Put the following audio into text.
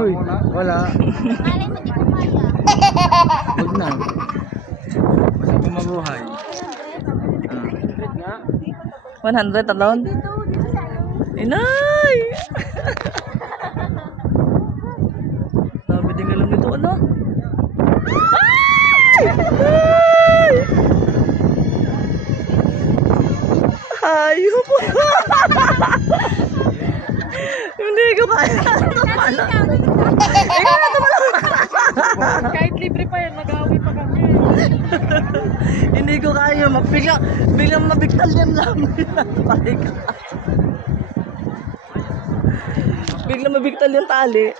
Uy, wala. Malay mo, di ko kaya. Huwag na. Basta ko mabuhay. 100 alone? Dito sa ano. Inay! Sabi din alam nito, ano? Ay! Ay! Hayop! Hindi ko kaya. Ano? Ikaw na Kahit libre pa yan, mag-away pa kami. Hindi ko kaya. Biglang mabigtal yan lang. Biglang mabigtal yung tali.